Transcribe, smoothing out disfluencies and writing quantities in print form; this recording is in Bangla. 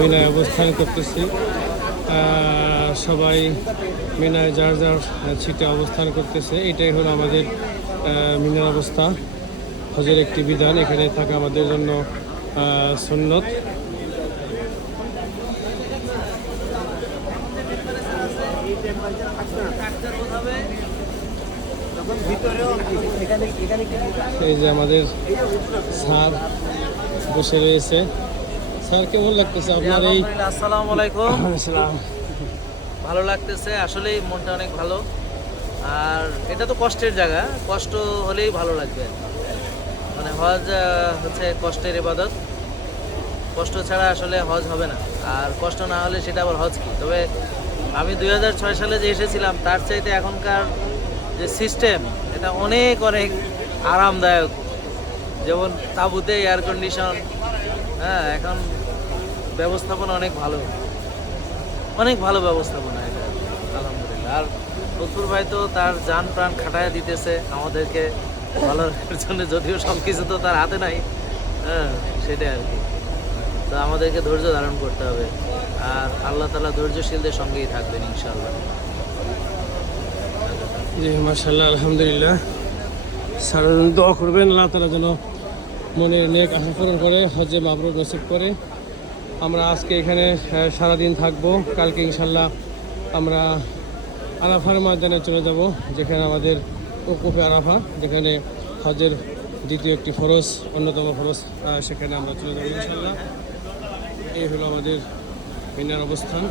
মিনায় অবস্থান করতেছি। সবাই মিনায় যার যার ছিটে অবস্থান করতেছে। এটাই হলো আমাদের মিনার অবস্থা। হজের একটি বিধান, এখানে থাকা আমাদের জন্য সুন্নত। এই যে আমাদের স্যার বসে রয়েছে। স্যার, কেমন লাগতেছে আপনার এই? আসসালামু আলাইকুম। আসসালাম। ভালো লাগতেছে, আসলেই মনটা অনেক ভালো। আর এটা তো কষ্টের জায়গা, কষ্ট হলেই ভালো লাগবে। মানে হজ হচ্ছে কষ্টের ইবাদত, কষ্ট ছাড়া আসলে হজ হবে না। আর কষ্ট না হলে সেটা আবার হজ কি? তবে আমি 2006 সালে যে এসেছিলাম তার চাইতে এখনকার যে সিস্টেম, এটা অনেক অনেক আরামদায়ক। যেমন তাঁবুতে এয়ার কন্ডিশন, হ্যাঁ, এখন ব্যবস্থাপনা অনেক ভালো, অনেক ভালো ব্যবস্থাপনা এটা, আলহামদুলিল্লাহ। আর লুৎফুর ভাই তো তার জান প্রাণ খাটায় দিতেছে আমাদেরকে ভালো রাখার জন্য, যদিও সব কিছু তো তার হাতে নাই, হ্যাঁ, সেটাই আর কি। তো আমাদেরকে ধৈর্য ধারণ করতে হবে, আর আল্লাহ তাআলা ধৈর্যশীলদের সঙ্গেই থাকবেন ইনশাআল্লাহ। জি, মাশাআল্লাহ, আলহামদুলিল্লাহ। সারা দোয়া করবেন, আল্লাহ তাআলা যেন মনের নেক আশা পূরণ করে, হজে মাবরুর নসিব করে। আমরা আজকে এখানে সারাদিন থাকবো। কালকে ইনশাল্লাহ আমরা আরাফার ময়দানে চলে যাব, যেখানে আমাদের ওকুফে আরাফা, যেখানে হজের দ্বিতীয় একটি ফরজ, অন্যতম ফরজ, সেখানে আমরা চলে যাব ইনশাল্লাহ। এই হলো আমাদের মিনার অবস্থান।